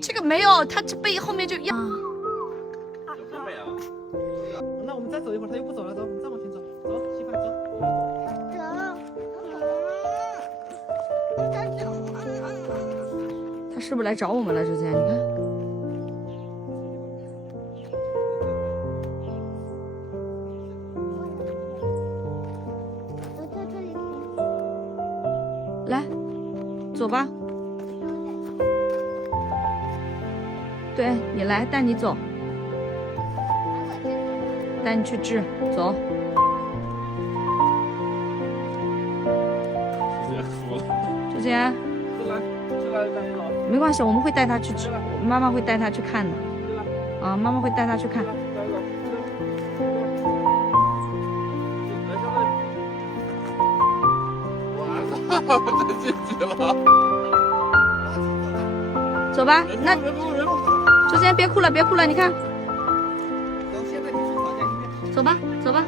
这个没有，它这背后面就要。那我们再走一会儿，他又不走了，走，我们再往前走，走，稀饭走。他是不是来找我们了？之前你看，来，走吧。对你来，带你走，带你去治，走。之前。没关系，我们会带他去吃，妈妈会带他去看的。啊，妈妈会带他去看。走吧，那之前别哭了，别哭了，你看。走吧，走吧。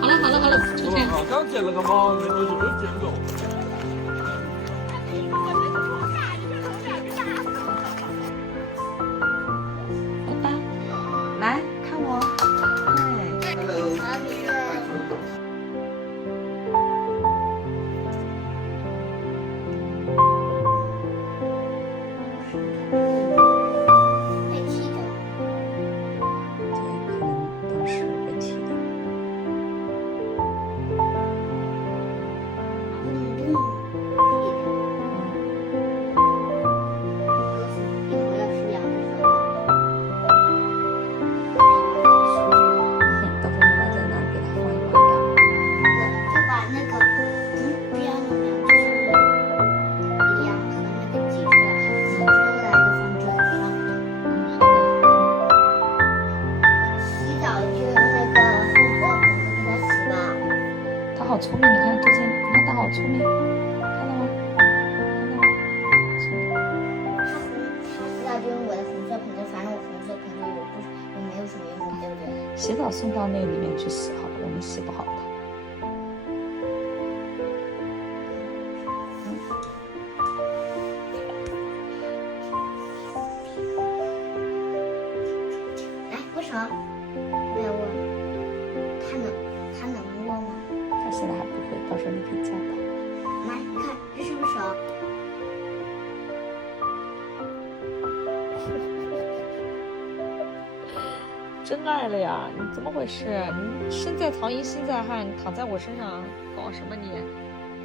好了，好了，好了，之前。刚见了个猫，没多久没见过。来看我，对。被踢的。对，可能当时被踢的。好聪明，你看之前，你看他好聪明，看到吗？看到吗？聪明。他洗澡就用我的红色盆子，反正我红色盆子我没有什么用，对不对？洗澡送到那里面去洗好了，我们洗不好它。来握手，不要握。他能握吗？他现在还不会，到时候你可以教他。来看，这是不是手？真爱了呀！你怎么回事？你身在曹营心在汉，躺在我身上搞什么你？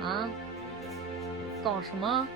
啊？搞什么？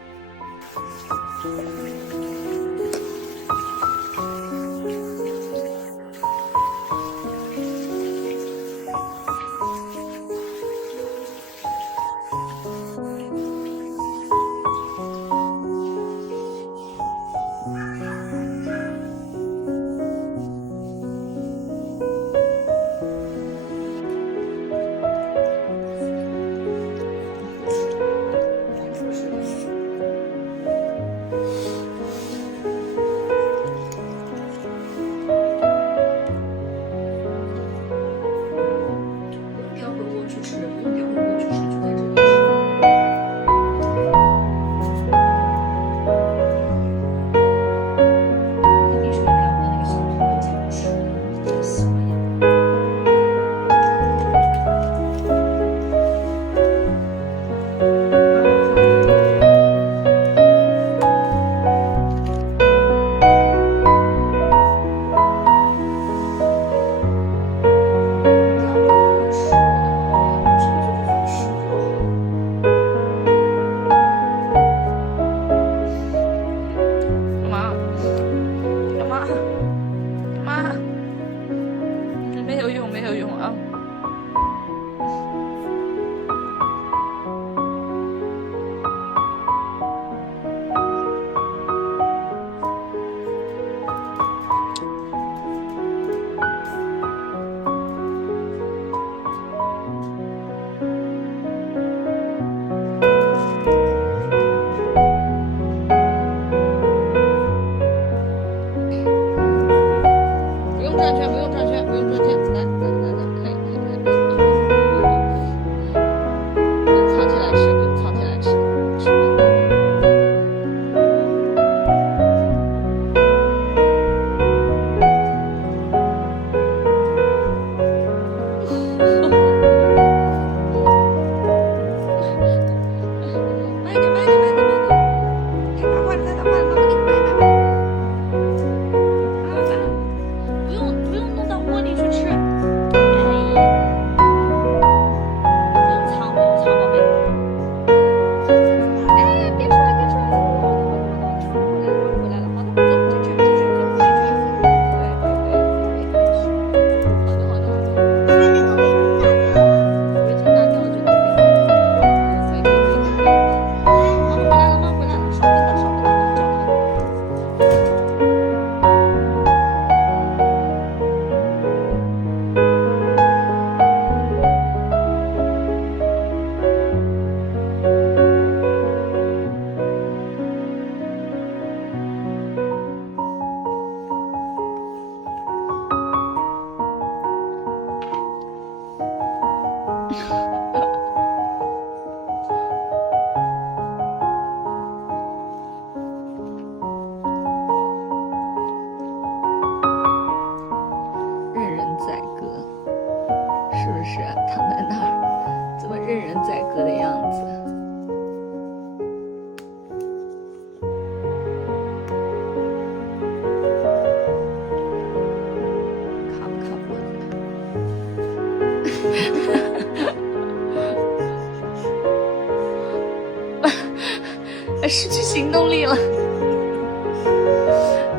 失去行动力了。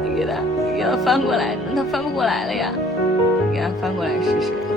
你给他翻过来，那他翻不过来了呀。你给他翻过来试试。